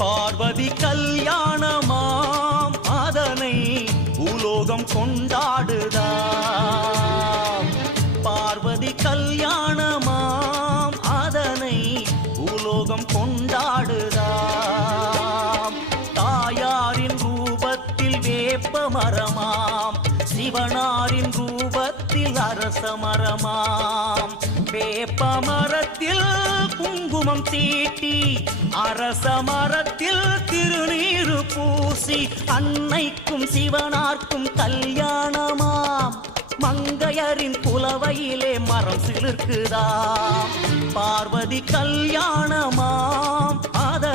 பார்வதி கல்யாணமாம் அதனை பூலோகம் கொண்டாடுதாம். பார்வதி கல்யாணமாம் அதனை பூலோகம் கொண்டாடுதாம். தாயாரின் ரூபத்தில் வேப்ப மரமாம், சிவனாரின் ரூபத்தில் அரச மரமாம். வேப்ப மரத்தில் குங்குமம் தீட்டி, அரச மரத்தில் திருநீரு பூசி, அன்னைக்கும் சிவனார்க்கும் கல்யாணமாம். மங்கையரின் புலவையிலே மரம் சிலிர்க்குதாம். பார்வதி கல்யாணமாம் அதனை